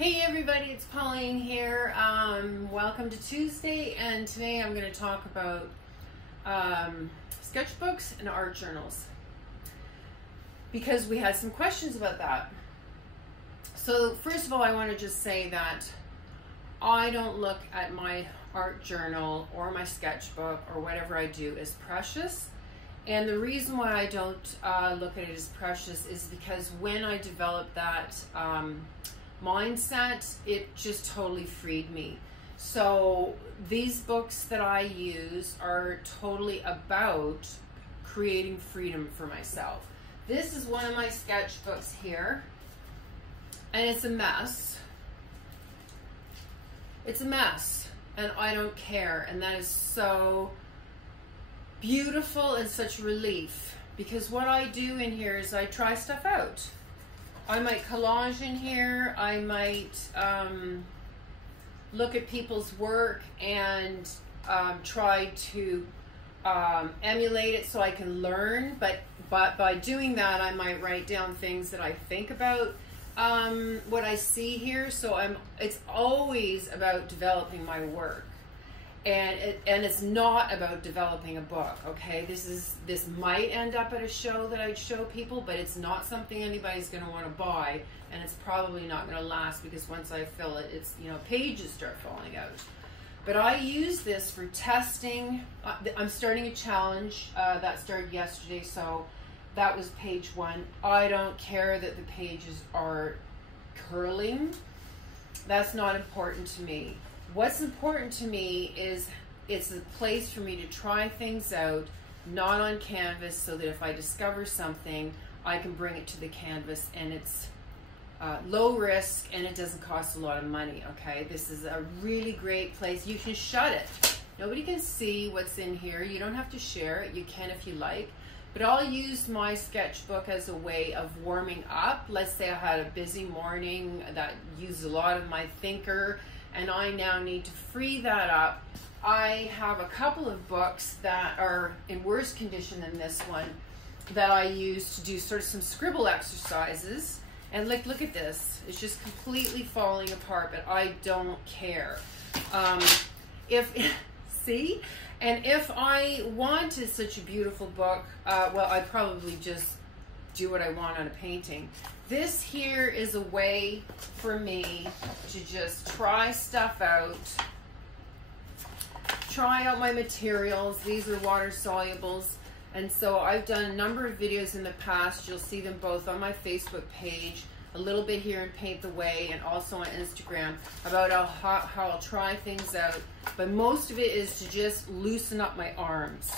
Hey everybody, it's Pauline here. Welcome to Tuesday, and today I'm going to talk about sketchbooks and art journals because we had some questions about that. So first of all, I want to just say that I don't look at my art journal or my sketchbook or whatever I do as precious. And the reason why I don't look at it as precious is because when I developed that mindset, it just totally freed me. So these books that I use are totally about creating freedom for myself. This is one of my sketchbooks here, and it's a mess. It's a mess, and I don't care, and that is so beautiful and such relief, because what I do in here is I try stuff out. I might collage in here, I might look at people's work and try to emulate it so I can learn, but by doing that I might write down things that I think about what I see here. So it's always about developing my work. And it's not about developing a book, okay? This might end up at a show that I'd show people, but it's not something anybody's going to want to buy, and it's probably not going to last because once I fill it, it's, you know, pages start falling out. But I use this for testing. I'm starting a challenge that started yesterday, so that was page 1. I don't care that the pages are curling. That's not important to me. What's important to me is it's a place for me to try things out, not on canvas, so that if I discover something, I can bring it to the canvas, and it's low risk and it doesn't cost a lot of money, okay? This is a really great place. You can shut it. Nobody can see what's in here. You don't have to share it. You can if you like. But I'll use my sketchbook as a way of warming up. Let's say I had a busy morning that used a lot of my thinker, and I now need to free that up. I have a couple of books that are in worse condition than this one that I use to do sort of some scribble exercises. And look at this. It's just completely falling apart, but I don't care. See? And if I wanted such a beautiful book, well, I'd probably just do what I want on a painting. This here is a way for me to just try stuff out, try out my materials. These are water solubles, and so I've done a number of videos in the past. You'll see them both on my Facebook page, a little bit here in Paint the Way, and also on Instagram, about how I'll try things out. But most of it is to just loosen up my arms.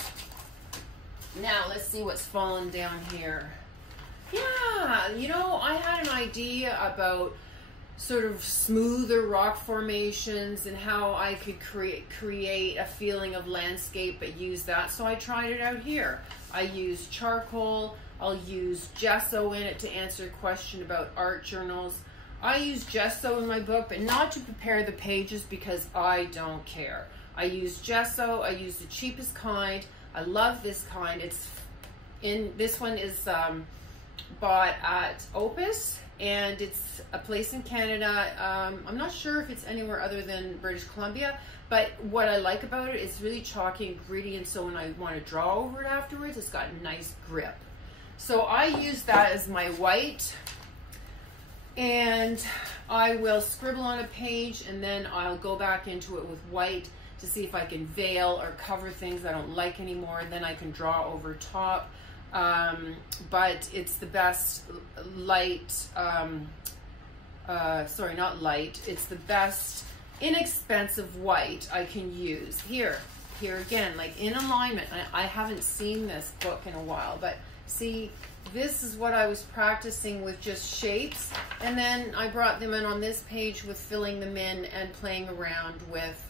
Now let's see what's fallen down here. Yeah, you know, I had an idea about sort of smoother rock formations and how I could create a feeling of landscape, but use that. So I tried it out here. I used charcoal. I'll use gesso in it to answer a question about art journals. I use gesso in my book, but not to prepare the pages because I don't care. I use gesso. I use the cheapest kind. I love this kind. This one is bought at Opus, and it's a place in Canada. I'm not sure if it's anywhere other than British Columbia, but what I like about it is really chalky and gritty, and so when I want to draw over it afterwards, it's got a nice grip. So I use that as my white, and I will scribble on a page, and then I'll go back into it with white to see if I can veil or cover things I don't like anymore, and then I can draw over top. But it's the best light, sorry, not light, it's the best inexpensive white I can use. Here again, like in alignment. I haven't seen this book in a while, but see, this is what I was practicing with, just shapes, and then I brought them in on this page with filling them in and playing around with,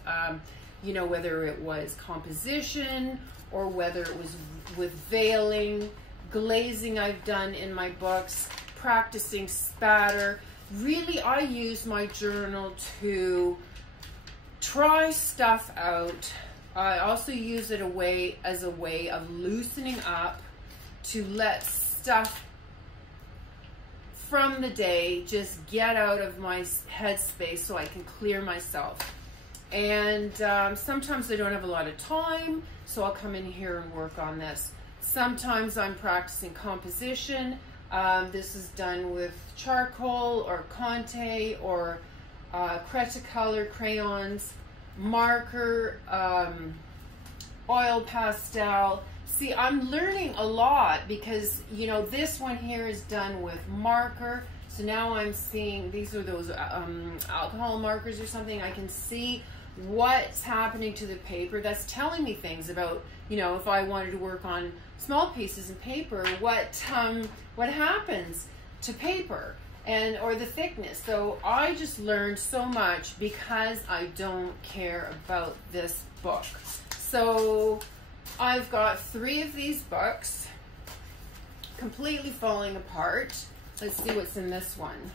you know, whether it was composition or whether it was with veiling, glazing I've done in my books, practicing spatter. Really, I use my journal to try stuff out. I also use it as a way of loosening up, to let stuff from the day, just get out of my headspace so I can clear myself. And sometimes I don't have a lot of time, so I'll come in here and work on this. Sometimes I'm practicing composition. This is done with charcoal or Conte or Cretacolor crayons, marker, oil pastel. See, I'm learning a lot because, you know, this one here is done with marker. So now I'm seeing, these are those alcohol markers or something. I can see what's happening to the paper. That's telling me things about, you know, if I wanted to work on small pieces of paper, what happens to paper and or the thickness. So I just learned so much because I don't care about this book. So I've got 3 of these books completely falling apart. Let's see what's in this one.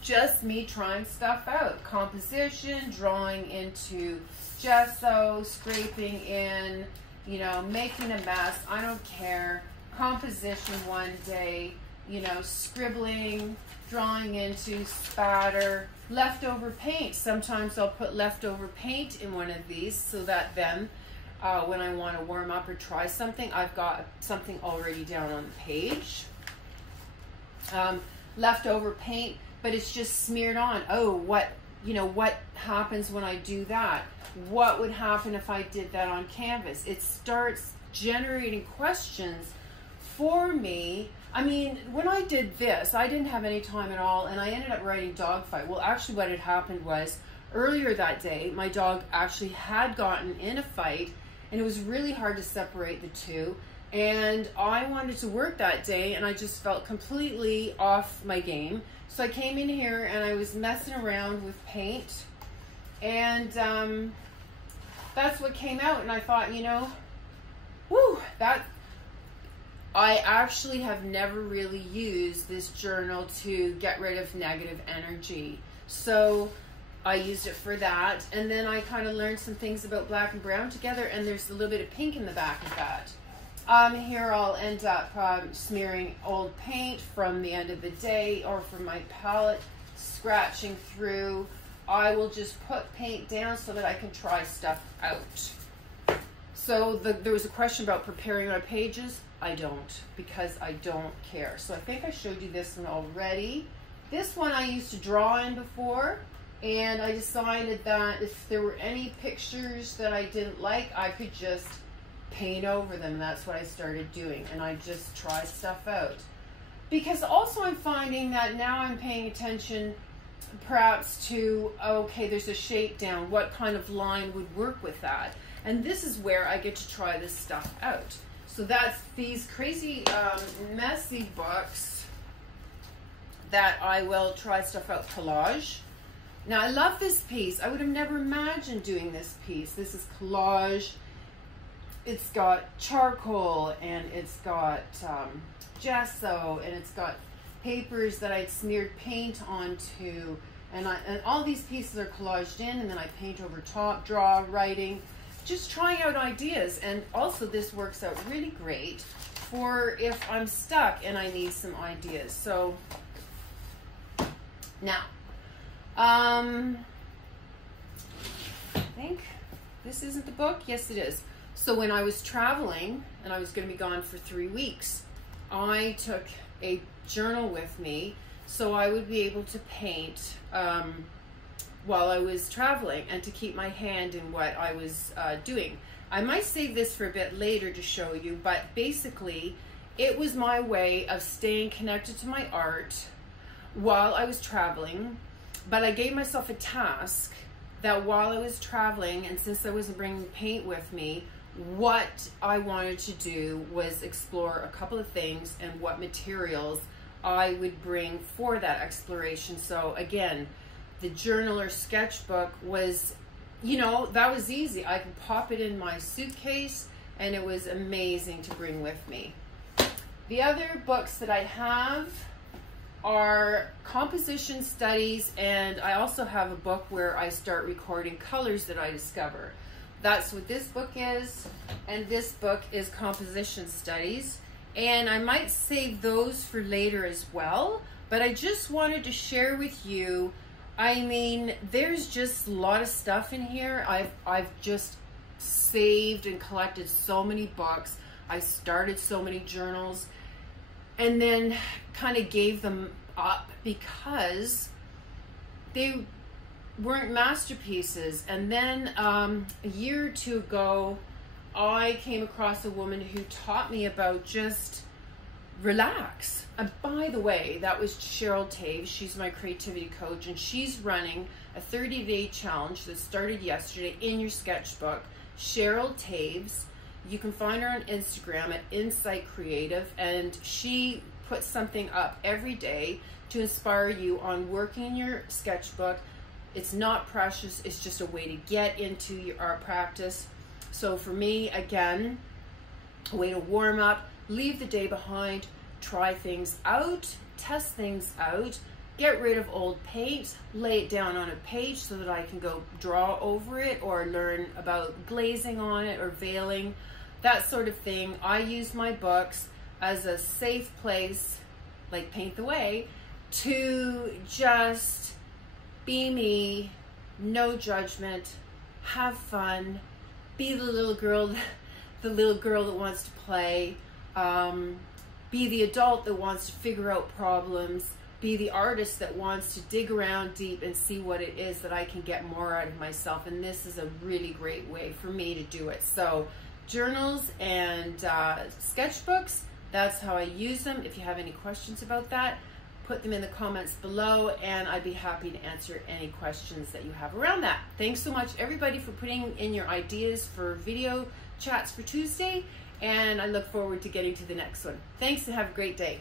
Just me trying stuff out. Composition, drawing into gesso, scraping in, you know, making a mess. I don't care. Composition one day, you know, scribbling, drawing into spatter, leftover paint. Sometimes I'll put leftover paint in one of these so that then when I want to warm up or try something, I've got something already down on the page. Leftover paint, but it's just smeared on. Oh, what happens when I do that? What would happen if I did that on canvas? It starts generating questions for me. I mean, when I did this, I didn't have any time at all, and I ended up writing Dogfight. Well, actually what had happened was, earlier that day, my dog actually had gotten in a fight, and it was really hard to separate the two, and I wanted to work that day, and I just felt completely off my game. So I came in here, and I was messing around with paint, and that's what came out, and I thought, you know, whew, I actually have never really used this journal to get rid of negative energy. So I used it for that. And then I kind of learned some things about black and brown together, and there's a little bit of pink in the back of that. Here I'll end up smearing old paint from the end of the day or from my palette, scratching through. I will just put paint down so that I can try stuff out. So there was a question about preparing my pages. I don't, because I don't care. So I think I showed you this one already. This one I used to draw in before, and I decided that if there were any pictures that I didn't like, I could just paint over them. And that's what I started doing, and I just try stuff out. Because also I'm finding that now I'm paying attention perhaps to, okay, there's a shape down. What kind of line would work with that? And this is where I get to try this stuff out. So that's these crazy, messy books that I will try stuff out. Collage. Now I love this piece. I would have never imagined doing this piece. This is collage. It's got charcoal, and it's got gesso, and it's got papers that I'd smeared paint onto, and all these pieces are collaged in, and then I paint over top, draw, writing. Just trying out ideas. And also this works out really great for if I'm stuck and I need some ideas. So now I think this isn't the book. Yes, it is. So when I was traveling, and I was going to be gone for 3 weeks, I took a journal with me so I would be able to paint while I was traveling, and to keep my hand in what I was doing. I might save this for a bit later to show you, but basically it was my way of staying connected to my art while I was traveling. But I gave myself a task that while I was traveling, and since I wasn't bringing paint with me, what I wanted to do was explore a couple of things and what materials I would bring for that exploration. So again, the journal or sketchbook was, you know, that was easy. I could pop it in my suitcase, and it was amazing to bring with me. The other books that I have are composition studies, and I also have a book where I start recording colors that I discover. that's what this book is. And this book is composition studies. And I might save those for later as well. But I just wanted to share with you, I mean, there's just a lot of stuff in here. I've just saved and collected so many books. I started so many journals and then kind of gave them up because they weren't masterpieces. And then a year or two ago, I came across a woman who taught me about just relax. And by the way, that was Cheryl Taves. She's my creativity coach, and she's running a 30-day challenge that started yesterday in your sketchbook. Cheryl Taves. You can find her on Instagram at Insight Creative, and she puts something up every day to inspire you on working in your sketchbook. It's not precious, it's just a way to get into your art practice. So for me, again, a way to warm up, leave the day behind, try things out, test things out, get rid of old paint, lay it down on a page so that I can go draw over it or learn about glazing on it or veiling, that sort of thing. I use my books as a safe place, like Paint the Way, to just be me, no judgment, have fun, be the little girl that wants to play, be the adult that wants to figure out problems, be the artist that wants to dig around deep and see what it is that I can get more out of myself. And this is a really great way for me to do it. So journals and sketchbooks, that's how I use them. If you have any questions about that, put them in the comments below, and I'd be happy to answer any questions that you have around that. Thanks so much, everybody, for putting in your ideas for video chats for Tuesday, and I look forward to getting to the next one. Thanks, and have a great day.